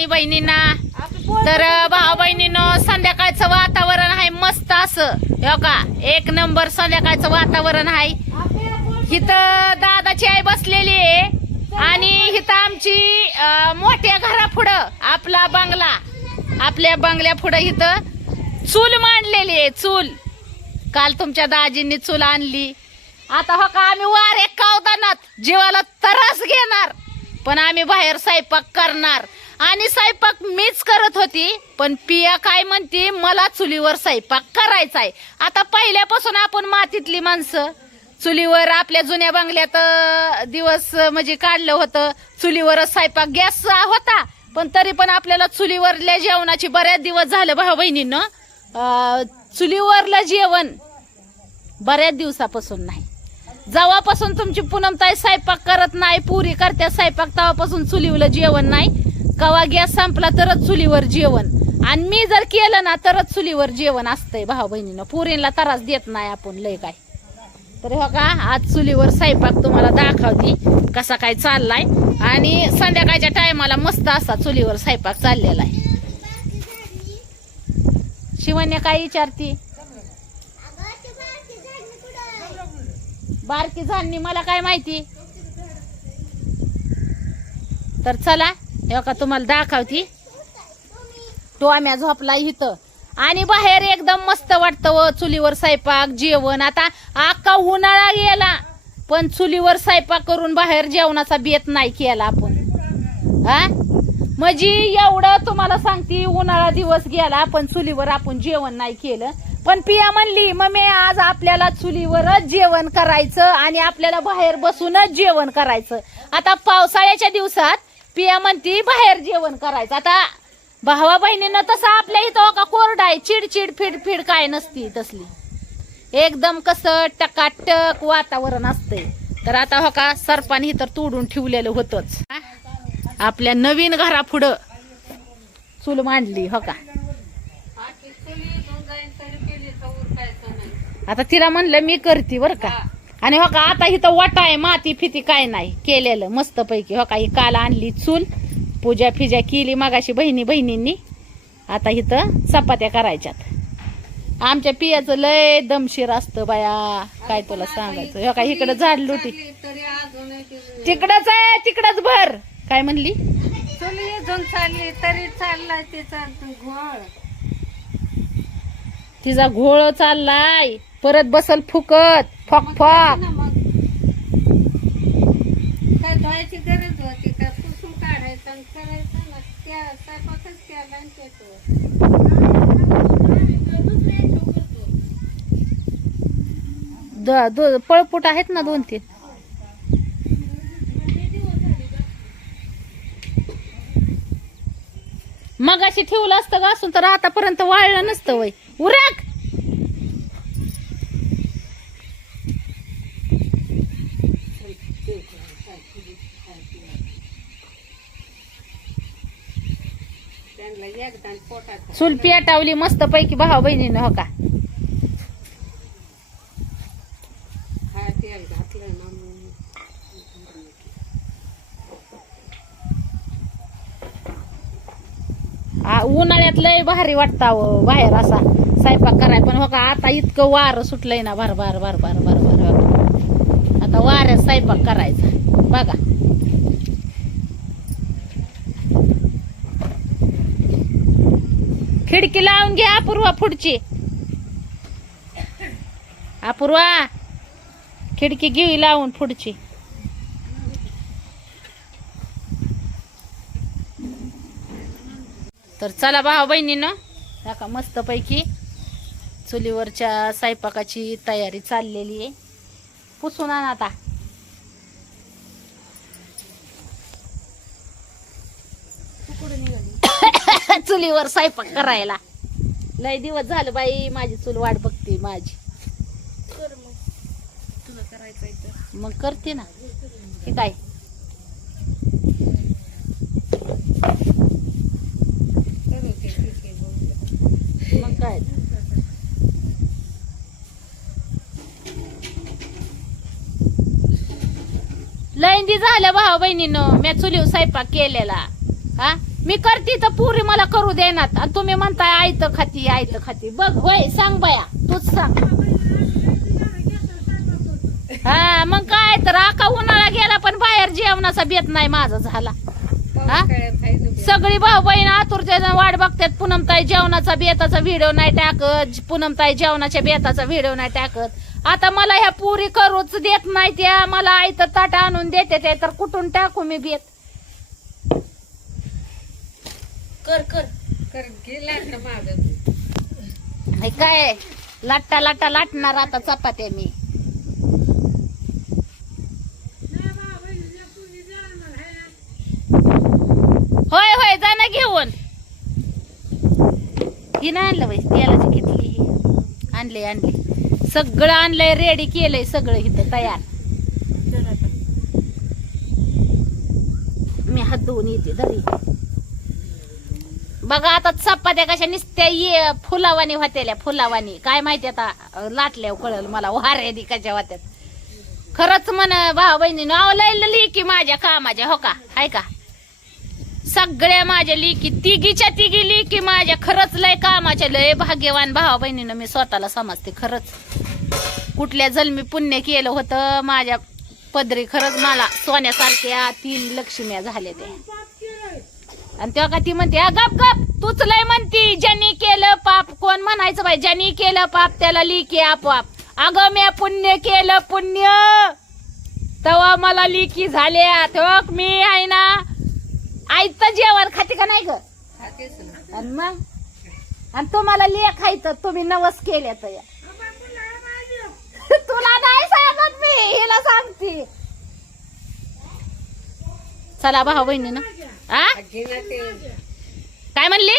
आणि बहिणींना तर भाऊ बहिणीनं संध्याकाळचं वातावरण आहे मस्त असं. हो का एक नंबर संध्याकाळचं वातावरण आहे. इथं दादाची आई बसलेली आहे. आणि इथं आमची मोठ्या घरापुढं आपला बंगला. आपल्या बंगल्या पुढं इथं चूल मांडलेली आहे चूल. काल तुमच्या दाजींनी चूल आणली. आता हो का आम्ही वारे कावदानात जीवाला त्रास घेणार. पण आम्ही बाहेर स्वयंपाक करणार. आणि स्वयंपाक मीच करत होती पण पिया काय म्हणती मला चुलीवर स्वयंपाक करायचा आहे आता पहिल्यापासून आपण मातीतली माणसं. चुलीवर आपल्या जुन्या बंगल्यात दिवस म्हणजे काढलं होतं. चुलीवरच स्वयंपाक गॅस होता पण तरी पण आपल्याला चुलीवरल्या जेवणाची बऱ्याच दिवस झालं भाऊ बहिणीनं. चुलीवरलं जेवण बऱ्याच दिवसापासून नाही. जेव्हापासून तुमची पूनमताई स्वयंपाक करत नाही पुरी करत्या स्वयंपाक तेव्हापासून चुलीवलं जेवण नाही. कवा गॅस संपला तरच चुलीवर जेवण. आणि मी जर केलं ना तरच चुलीवर जेवण असतंय भाऊ बहिणीनं. पुरीला त्रास देत नाही आपण लय काय. तर हो का आज चुलीवर स्वयंपाक तुम्हाला दाखवते कसा काय चाललाय. आणि संध्याकाळच्या टायमाला मस्त असा चुलीवर स्वयंपाक चाललेला आहे. शिवण्य काय विचारती? बारकी झाडणी मला काय माहिती? तर चला. हे का तुम्हाला दाखवती? तो आम्या झोपला इथं. आणि बाहेर एकदम मस्त वाटतं व चुलीवर स्वयंपाक जेवण. आता अख्खा उन्हाळा गेला पण चुलीवर स्वयंपाक करून बाहेर जेवणाचा बेत नाही केला आपण. हा? म्हणजे एवढं तुम्हाला सांगते उन्हाळा दिवस गेला पण चुलीवर आपण जेवण नाही केलं. पण पिया म्हणली मग मी आज आपल्याला चुलीवरच जेवण करायचं आणि आपल्याला बाहेर बसूनच जेवण करायचं. आता पावसाळ्याच्या दिवसात पिया म्हणती बाहेर जेवण करायचं. आता भावा बहिणीनं तसं आपल्या इथं हो का कोरडा आहे चिडचिड फिडफिड काय नसती तसली. एकदम कसं टकाटक वातावरण असतंय. तर आता हो का सरपानी तर तोडून ठेवलेलं होतच. आपल्या नवीन घरापुढं चूल मांडली हो का? आता तिला म्हणलं मी करते बर का. आणि हो का आता इथं वाटा आहे माती फिती काय नाही. केलेलं मस्त पैकी हो का ही काल आणली चूल पूजा फिजा केली मागाशी बहिणी बहिणींनी. आता इथं चपात्या करायच्यात. आमच्या पियाचं लय दमशीर असतं बाया. काय तुला सांगायचं? हो का इकडं झाड लुटी. तिकडच आहे तिकडच भर. काय म्हणली? चालली तरी चाललाय तिचा घोळ. तिचा घोळ चाललाय. परत बसल फुकत फॉक फॉक काय धुवायची गरज होती का? पुसून काढायचं आणि करायचं ना? त्या स्वयंपाकच केला आणि द- दो- पळपुट आहेत ना दोन तीन? मग अशी ठेवलं असतं का असून तर आतापर्यंत वाळलं नसतं वय. उरक त्यांना एकदा पोटात चूल पेटावली मस्त पैकी भाऊ बहिणीनं हो का? उन्हाळ्यात लय भारी वाटतं बाहेर असा स्वयंपाक कराय पण हो का आता इतकं वारं सुटलंय ना भर भर भर भर भर भर आता वाऱ्यात स्वयंपाक करायचा बघा खिडकी लावून घ्या अपूर्वा पुढची. अपूर्वा खिडकी घेऊ लावून पुढची. तर चला भाऊ बहिणीनं नका मस्त पैकी चुलीवरच्या स्वयंपाकाची तयारी चाललेली आहे. पुसून आण आता. चुलीवर स्वयंपाक करायला. लय दिवस झालं बाई माझी चूल वाट बघते माझी. तुला करायचंय तर. मग करते ना. हे काय. मग काय? लयंदी झालं भाऊ बहिणीनं मी चुलीव स्वयंपाक केलेला. हा? मी करते तर पुरी मला करू देणार आणि तुम्ही म्हणताय आयत खाती आयत खाती. बघ होय सांग बया तूच सांग. हा मग काय तर आका उन्हाळा गेला पण बाहेर जेवणाचा बेत नाही माझा झाला. हा? सगळी भाऊ बहीण आतुरतेनं वाट बघतात पूनमताई जेवणाचा बेताचा व्हिडिओ नाही टाकत. पूनमताई जेवणाच्या बेताचा व्हिडिओ नाही टाकत. आता मला ह्या पुरी करूच देत नाही त्या. मला आयत ताटा आणून देते ते तर कुठून टाकू मी बेत? कर कर. कर गेला काय? लाटा लाटा लाटणार आता चपात्या मी. होय होय जा ना घेऊन. ही नाही आणलं बाई तेलाची किटली आणले आणले. सगळं आणलंय रेडी केलंय सगळं इथं तयार. मी हात धुवून येते धरी बघा आता चपात्या कशा निसत्या ये फुलावानी होतेल्या फुलावानी. काय माहिती आता लाटल्या कळल मला वाऱ्यानी कशा होत्यात. खरंच म्हण भाऊ बहिणी नाव लई की माझ्या कामाच्या हो का? हाय का? सगळ्या माझ्या लिखी तिघीच्या तिघी लिखी माझ्या खरंच लय कामाच्या लय भाग्यवान भावा बहिणीनं मी स्वतःला समजते खरंच. कुठल्या जन्मी पुण्य केलं होतं माझ्या पदरी खरंच मला सोन्यासारख्या तीन लक्ष्म्या झाल्या त्या. आणि तेव्हा का ती म्हणते "आ, गप गप तूच लय म्हणती ज्यांनी केलं पाप कोण म्हणायचं बाई ज्यांनी केलं पाप त्याला लिकी आपोआप. अगं मी पुण्य केलं पुण्य. तेव्हा मला लिकी झाल्या. तेव्हा मी आहे ना आईचं जेवण खाते का नाही ग? आणि मग? आणि तुम्हाला लेख खायचं तुम्ही नवस केले तर तुला नाही सांगत मी हिला सांगते. चला भाऊ बहिणी ना. आ? काय म्हणली?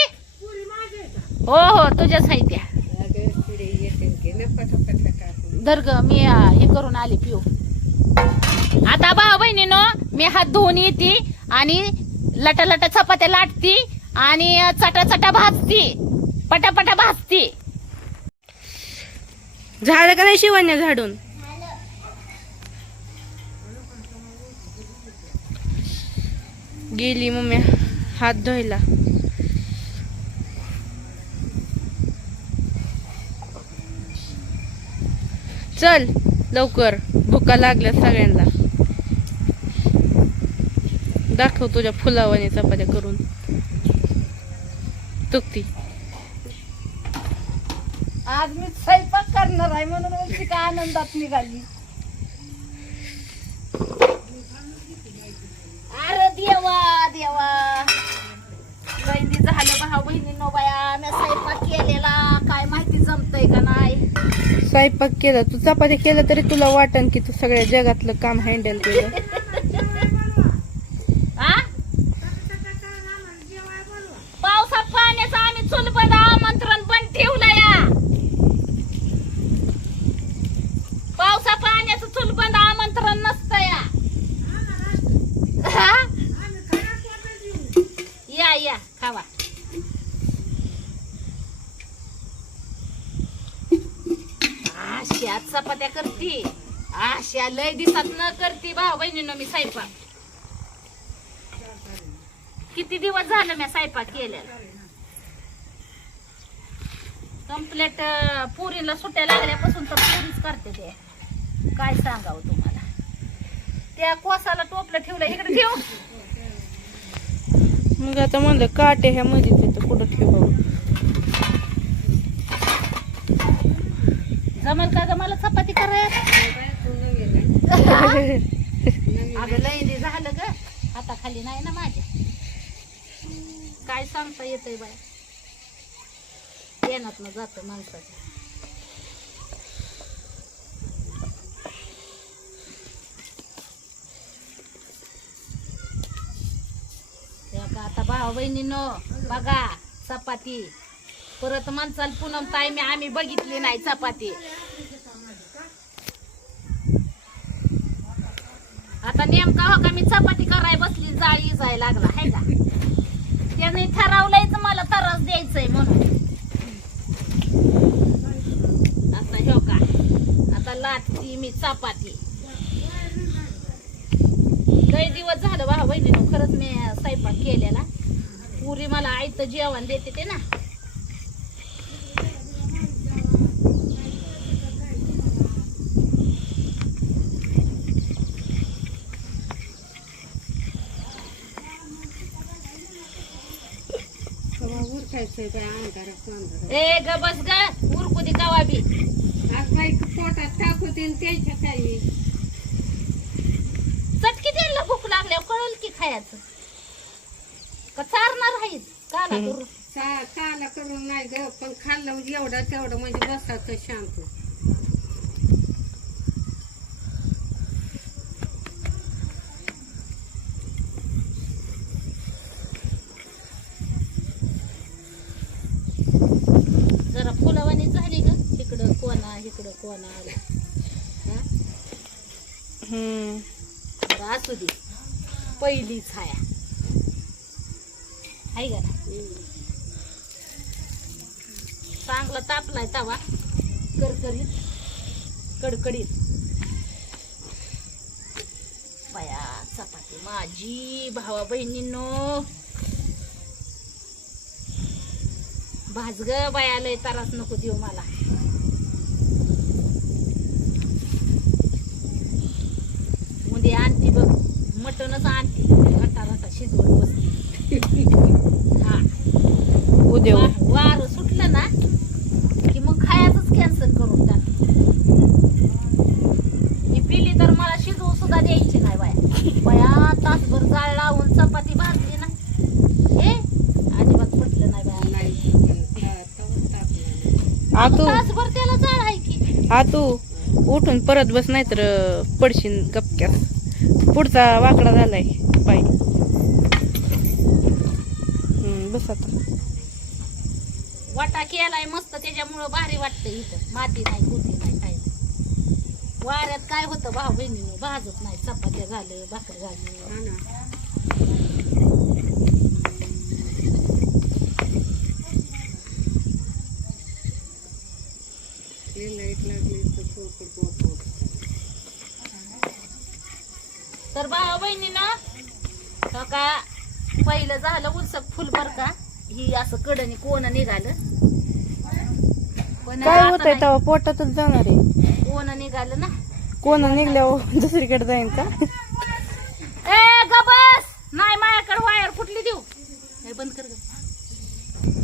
हो हो तुझ्याच आहे त्या. दर्ग मी हे करून आले पिऊ. आता भाऊ बहिणीनो मी हात धुवून येते आणि लटा लटा चपात्या लाटती आणि चटा चटा भाजती. पटापटा भाजती. झाड का नाही शिवण्या झाडून. गेली मम्मी हात धुवायला. चल लवकर भुका लागल्या सगळ्यांना. दाखव तुझ्या फुलावानी चपात्या करून. तुकती. आज मी स्वयंपाक करणार आहे म्हणून काय आनंदात निघाली? बहिणीनो बाया मी स्वयंपाक केलेला. काय माहिती जमतय का नाही? स्वयंपाक केला. तू चपात्या केलं तरी तुला वाटन की तू सगळ्या जगातलं काम हँडल केलं हा पावसात पाण्याचं आम्ही चुलबंद आमंत्रण पण ठेवलं या पावसा पाण्याचं चुलबंद आमंत्रण नसतं या हा? या या खावा आशा चपात्या करती आशा लय दिसात न करती भाऊ बहिणीनं मी स्वयंपाक किती दिवस झालं मी स्वयंपाक केलेला कम्प्लेट पुरीला सुट्ट्या लागल्यापासून तर पुरीच करते ते. काय सांगावं तुम्हाला? त्या कोसाला टोपलं ठेवलं इकडे ठेव. मग आता म्हणलं काटे ह्या मध्ये तिथं कुठं ठेवावं? जमल का ग मला चपाती करायला? अगं लैंदी झालं ग. आता खाली नाही ना माझ्या. काय सांगता येतंय बाय येणार ना जात माणसाच्या का आता भावा बहिणीनं बघा चपाती. परत माणसाला पुनम ताई मी आम्ही बघितली नाही चपाती. आता नेमका हो का मी चपाती कराय बसली जाळी जाय लागला हाय का? त्याने ठरवलंयच मला तरच द्यायचंय म्हणून. आता हो का? आता लाटती मी चपाती. काही दिवस झालं बा बहिणी खरंच मी स्वयंपाक केलेला. पुरी मला आईचं जेवण देते ते ना तेव्हा उरकायचंय बाय अंधारात अंधारात ए ग बस ग. उरकू दे कवा बी. आज बाई पोटात टाकू देईन त्याच्या काही चटकी द्यायला भूक लागल्यावर कळल की खायचं. का चारणार आहेस? काला करू? चा काला करून नाही ग पण खाल्लं एवढं तेवढं म्हणजे बसायचं शांत जरा फुलावानी झाली ग इकडं कोणा हा? बरं असू दे. पहिली छाया आहे का? चांगला तापलाय तवा. करकरीत कडकडीत. बाया चपाती माझी भावा बहिणींनो भाज ग बाया लय तारास नको देऊ मुली आणती बघ आणती बसते हा. उद्या वा- वारं सुटलं ना की मग खायचंच कॅन्सल करून टाक. ही पिली तर मला शिजवू सुद्धा द्यायची नाही बाया. बाया तासभर जाळ लावून चपाती भाजली ना. हे? अजिबात पटलं नाही बाया. आतू तासभर त्याला जाळ आहे की. आतू उठून परत बस नाही तर पडशीन गपक्यात. पुढचा वाकडा झालाय. पाय हम्म, बस आता. वाटा केलाय मस्त त्याच्यामुळं भारी वाटतं इथं. माती नाही कुठे नाही काय नाही. वाऱ्यात काय होतं भाऊ बहिणी भाजत नाही. चपात्या झालं भाकर झाली हा ना. हे लाइट लागली तर चौकट पोपट. तर भाऊ बहिणीनं? हो का? पहिलं झालं उलसक फुल बर का? ही असं कडनी कोण निघालं? काय नाही. तेव्हा? पोटातच जाणार आहे. कोण निघालं ना? कोण निघल्यावर दुसरीकडे जाईन का? ए ग बस नाही माझ्याकडे वायर कुठली देऊ. हे बंद कर ग.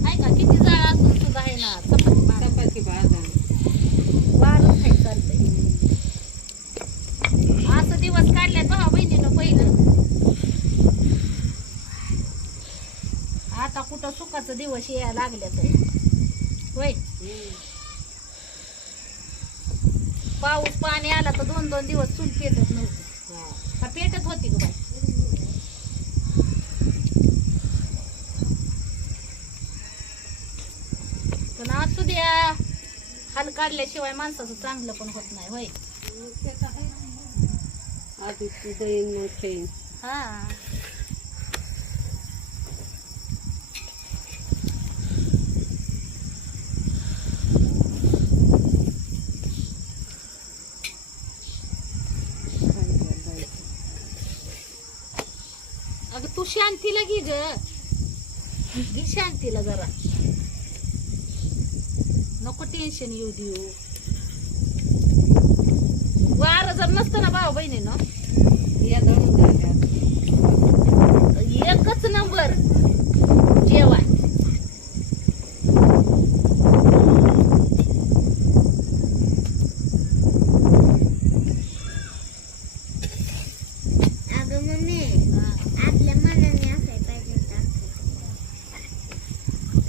आहे का? किती जाळ असून सुद्धा आहे ना? चपाती मार. चपाती भाजा वारच खायचं चाललंय असं दिवस काढल्यात भाऊ बहिणीनं पहिलं आता कुठं सुखाचं दिवस यायला लागल्यात होय? पाऊस पाणी आला तर दोन दोन दिवस चूल पेटत नव्हती. का पेटत होती ग बाई. पण असू द्या हाल काढल्याशिवाय माणसाचं चांगलं पण होत नाही होय? आधी हा अगं तू शांतीला घे ग. घे शांतीला जरा. नको टेन्शन येऊ देऊ. वार जर नसतं ना भाऊ बहिणीनं या धरून झाल्या एकच नंबर जेवण अगं मम्मी हा, आपल्या मनाने असाय पाहिजे होतं.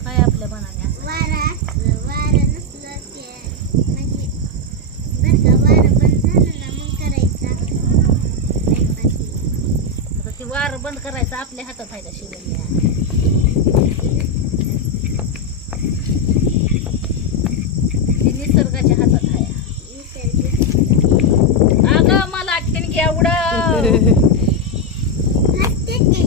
काय आपल्या मनाने असं वारं असलं वारं नसलं ते म्हणजे बरं का वारं बंद झालं ना मग करायचं आपलं स्वयंपाकी. आता ते वार बंद करायचं आपल्या हातात आहे का शिवल्या निसर्गाच्या हातात आहे. अगं मला आठवण एवढं. त्याच्या.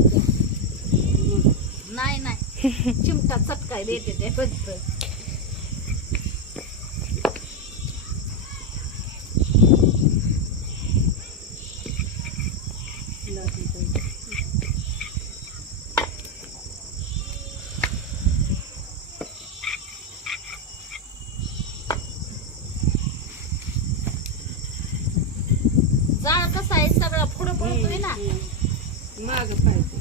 नाही नाही. चिमटा चटकायला येते ते फक्त करतोय ना माग पाहिजे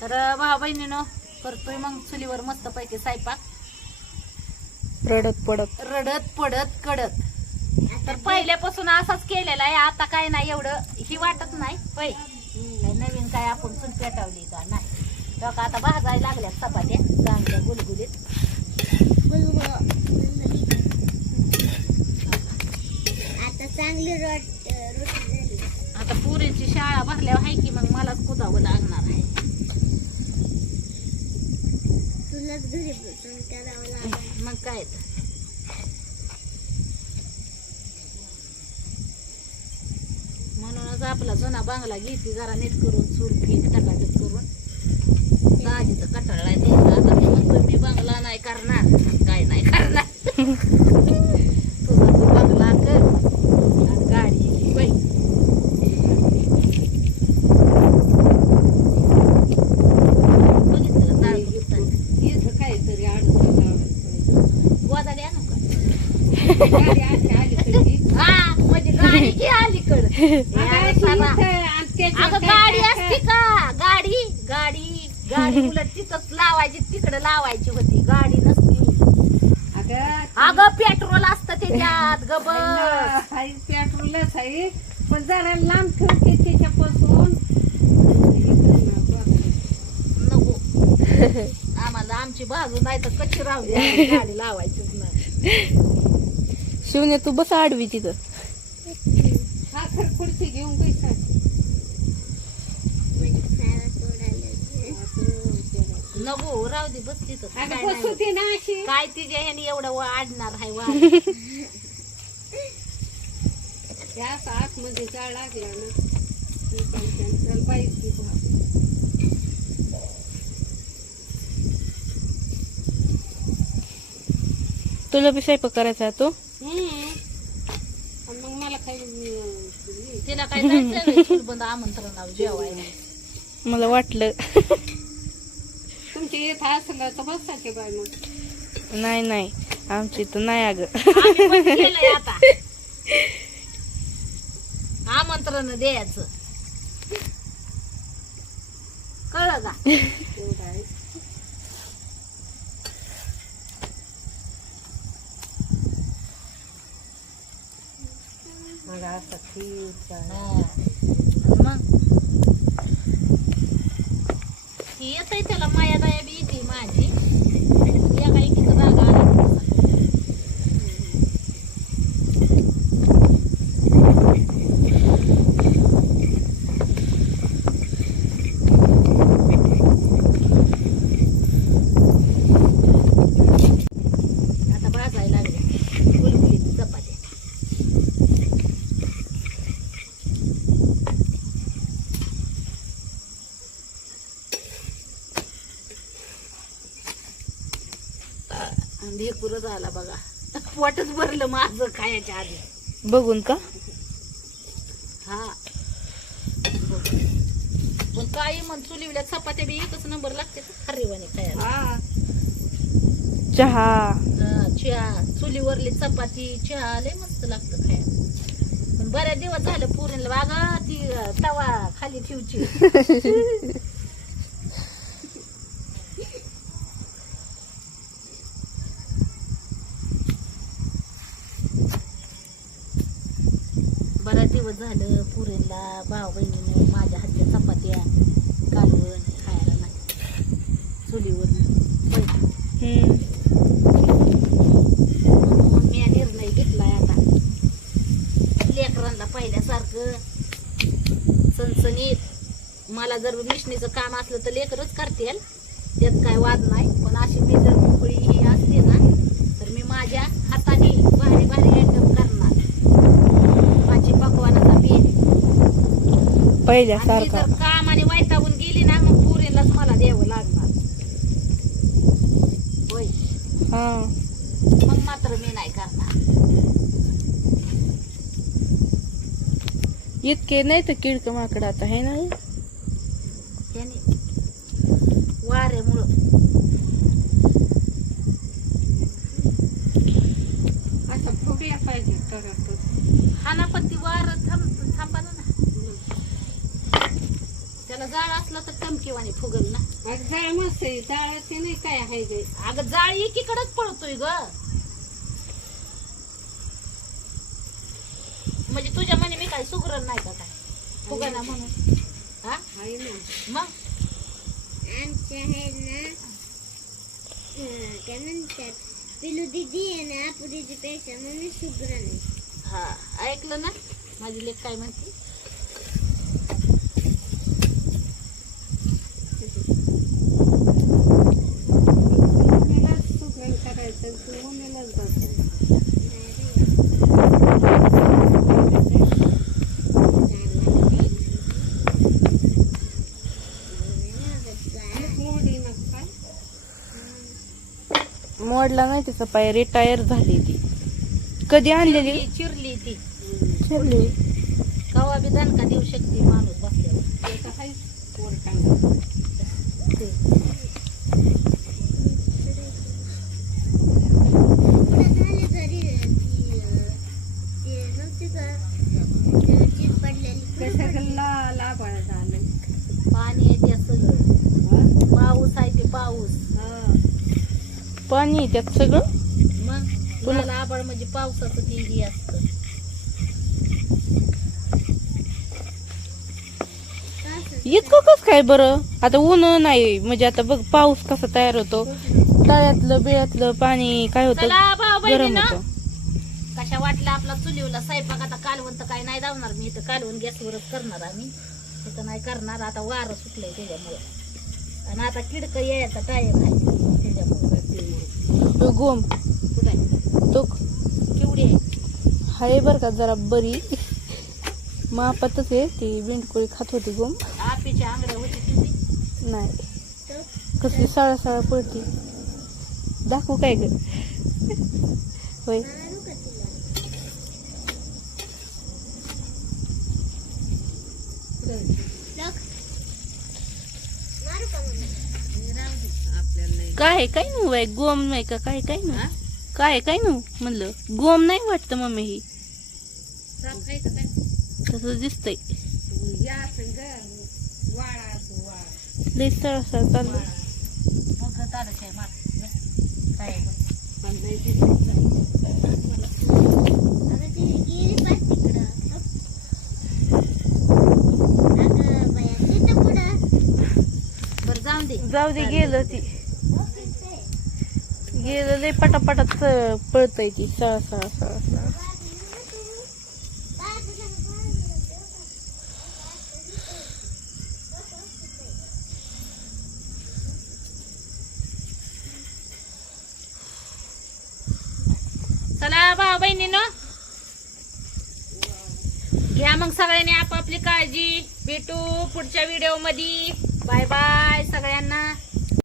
तर भाऊ बहिणीनं करतोय मग चुलीवर मस्त पैकी स्वयंपाक. रडत पडत. रडत पडत कडत. तर पहिल्यापासून असाच केलेला आहे आता काय नाही एवढं. ही वाटत नाही पै नवीन काय आपण चूल पेटवली का नाही. तेव्हा का आता भाजायला लागल्या चपात्या चांगल्या गुलगुलीत. आता चांगली रोट रोटी झाली. आता पुरीची शाळा भरल्यावर आहे की मग मलाच कुदावं लागणार आहे. तुलाच घरी बसून करावं लागेल मग काय. म्हणूनच आपला जुना बांगला घेतली जरा नीट करून चूल फीट टकाटक करून. दाजीचं कटाळा आहे द्यायचा आता मी म्हणतो मी बांगला नाही करणार. काय नाही करणार तुझा तू बांगला कर आणि गाडी बाई बघितलं का जाळ कुठं इथं काहीतरी अडचण लावायचं. गोदाडी आणू का गाडी अशी आली तरी हा म्हणजे गाडी घे अलीकडं अगं, अशी साला. इथं आणि त्याच्यावर अगं काय गाडी गाडी असते का गाडी गाडी गाडी उलट तिथंच लावायची तिकडे लावायची होती गाडी नसती अगं पेट्रोल असत त्याच्यात गब पेट्रोल पेट्रोलच आहे पण जरा लांब ठेवते त्याच्यापासून नको. आम्हाला आमची बाजू नाही तर कशी राहू दे गाडी लावायचीच नाही. शिवने तू बस आडवी तिथं. खर खुर्ची घेऊन म्हणजे नको राहू दे बस तिथं. काय तिच्या ह्याने एवढं वाढणार आहे वाढ. ते असं आतमध्ये जाळ लागला ना पाहिजे तुला बी स्वयंपाक करायचा आहे तो मग मला काही अं, तिला काय जायचं बंद आमंत्रणावर जेवायला. मला वाटलं. असलं तर बसायचे बाय मग. नाही नाही. आमची तर नाही अगं. आम्ही पण केलंय आता. आमंत्रण द्यायचं. कळलं का एवढं आहे मग असं ठीक आहे. हा. मग ती येतंय त्याला माया दया बी येते माझी या काही किती राग आला आता भाजायला लागले गुलगुलीत चपात्या झाला बघा. पोटच भरलं माझं खायच्या आधी. बघून का? हा. पण काही म्हण चुलीवल्या चपात्या बी एकच नंबर लागते हरिवाने खायला. हा. चहा. हा, चहा. चुलीवरली चपाती चहा लय मस्त लागतं खायला. पण बऱ्याच दिवस झालं पुरीला बागा ती अं, तवा खाली ठेवची. बऱ्याच दिवस झालं पुरीला भाऊ बहिणीने माझ्या हातच्या चपात्या कालवण खायला नाही. चुलीवर. म्हणून मी निर्णय घेतलाय आता. लेकरांना पहिल्यासारखं सणसणीत मला जर मिशनीचं काम असलं तर लेकरच करतील. त्यात काय वाद नाही. पण अशी मी जर मोकळी ही असते ना तर मी माझ्या हाताने भारी भारी आयटम करणार माझी पकवानाचा बेन आणि मी पहिल्यासारखा जर काम आणि वैतागून गेली ना मग पुरीलाच मला द्यावं लागणार. होय. हा. मग मात्र मी नाही करणार. इतके नाही तर किडक माकड आता हे नाही त्याने वाऱ्यामुळं असं फुगल्या पाहिजे तर हा ना पण ती वार थांब थांबा ना त्याला जाळ असला टमकीवाणी फुगल ना. जाळ मस्त आहे जाळाचे नाही काय आहे ते अगं जाळ एकीकडेच पळतोय ग. म्हणजे तुझ्या मने मी काय सुगरण नाही का काय? फुगना म्हणून. हा? आहे ना. मग? आमच्या आहे ना अं, काय म्हणतात? पिलू दिदी आहे ना आपू दिदी पेक्षा मम्मी सुग्रण आहे. हा ऐकलं ना? माझी लेख काय म्हणते मम्मीलाच सुगरण करायचं तू मम्मीलाच बसायचं मोडी ना काय मोडला नाही तिचा पाय रिटायर झाली ती. कधी आणलेली? ती चिरली ती. चिरली. कवा बी दणका देऊ शकते माणूस बसल्यावर ते तर आहेच पोरकांना. ते. कसं लाल आभाळ झालं पाणी येते सगळं पाऊस आहे ते पाऊस पाणी त्यात सगळं? मग लाल आबाळ म्हणजे पावसाचं ते हे असतं. इतकं कस काय बरं? आता ऊन नाही म्हणजे आता बघ पाऊस कसा तयार होतो. तळ्यातलं बिळ्यातलं पाणी काय होतं? चला भाऊ गरम होतं. कशा वाटलं आपला चुलीवला स्वयंपाक? आता कालवण तर काय नाही धावणार मी इथं कालवण गॅसवरच करणार आम्ही. इथं नाही करणार आता वारं सुटलंय त्याच्यामुळं. आणि आता किडक यायचा टायर आहे त्याच्यामुळं. आहे? तो केवढी आहे? हाय बर का जरा बरी. मापातच आहे ती बिंडकुळी खात होती गोम नाही. कसली साळा साळा पडती दाखवू काय ग? होय. काय काय नू बाय गोम नाही का काय काय नू काय काय नू म्हणलं. गोम नाही वाटतं मम्मी ही. तसं दिसतंय. या संग वाळा असो वाळा लई मग मार? काय पण. बरं जाऊन दे. जाऊ दे गेलं ती. गेलं लय पटापटात पळतय ती. सळा सळा सळा सळा चला भाऊ बहिणीनं. घ्या मग सगळ्यांनी आपापली काळजी. भेटू पुढच्या व्हिडिओमध्ये बाय बाय सगळ्यांना.